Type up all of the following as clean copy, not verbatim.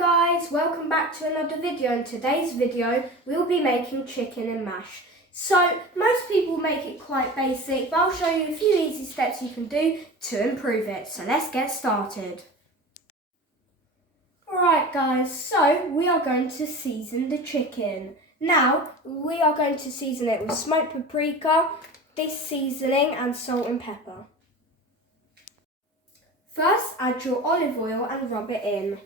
guys, welcome back to another video. In today's video we'll be making chicken and mash. So most people make it quite basic, but I'll show you a few easy steps you can do to improve it. So let's get started. Alright guys, so we are going to season the chicken. Now we are going to season it with smoked paprika, this seasoning and salt and pepper. First add your olive oil and rub it in.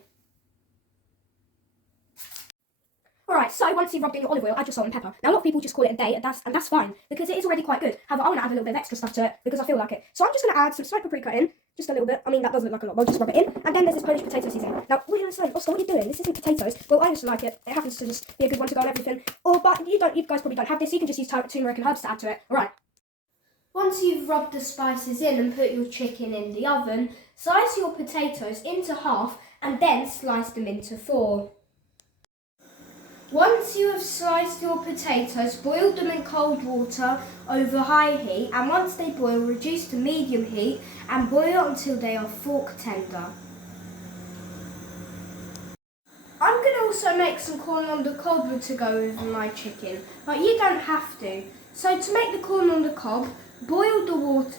Alright, so once you've rubbed in your olive oil, add your salt and pepper. Now a lot of people just call it a day, and that's fine, because it is already quite good. However, I want to add a little bit of extra stuff to it, because I feel like it. So I'm just going to add some smoked paprika in, just a little bit. I mean, that does look like a lot, but I'll just rub it in. And then there's this Polish potato seasoning. Now, what are you going to say, Oscar, what are you doing? This isn't potatoes. Well, I just like it. It happens to just be a good one to go on everything. But you guys probably don't have this. You can just use turmeric and herbs to add to it. Alright. Once you've rubbed the spices in and put your chicken in the oven, slice your potatoes into half and then slice them into 4. Once you have sliced your potatoes, boil them in cold water over high heat, and once they boil, reduce to medium heat and boil until they are fork tender. I'm going to also make some corn on the cob to go with my chicken, but you don't have to. So to make the corn on the cob, boil the water,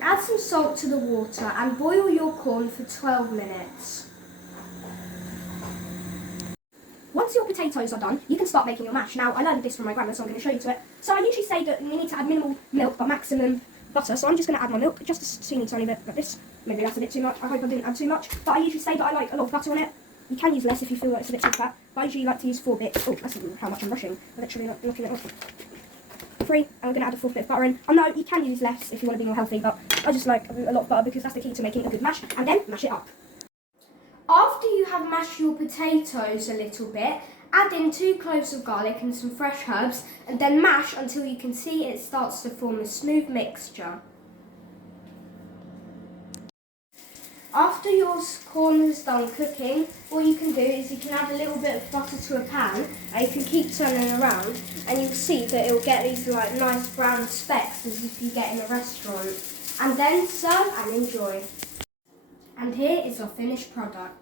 add some salt to the water and boil your corn for 12 minutes. Once your potatoes are done, you can start making your mash. Now, I learned this from my grandma, so I'm going to show you to it. So I usually say that you need to add minimal milk, but maximum butter. So I'm just going to add my milk, just a teeny tiny bit like this. Maybe that's a bit too much. I hope I didn't add too much. But I usually say that I like a lot of butter on it. You can use less if you feel like it's a bit too fat. But I usually like to use 4 bits. Oh, that's how much I'm rushing. I'm literally not looking at it. 3, and I'm going to add a 4th bit of butter in. I know you can use less if you want to be more healthy, but I just like a lot of butter because that's the key to making a good mash. And then mash it up. After you have mashed your potatoes a little bit, add in 2 cloves of garlic and some fresh herbs, and then mash until you can see it starts to form a smooth mixture. After your corn is done cooking, what you can do is you can add a little bit of butter to a pan, and you can keep turning around, and you'll see that it will get these like nice brown specks as if you get in a restaurant. And then serve and enjoy. And here is our finished product.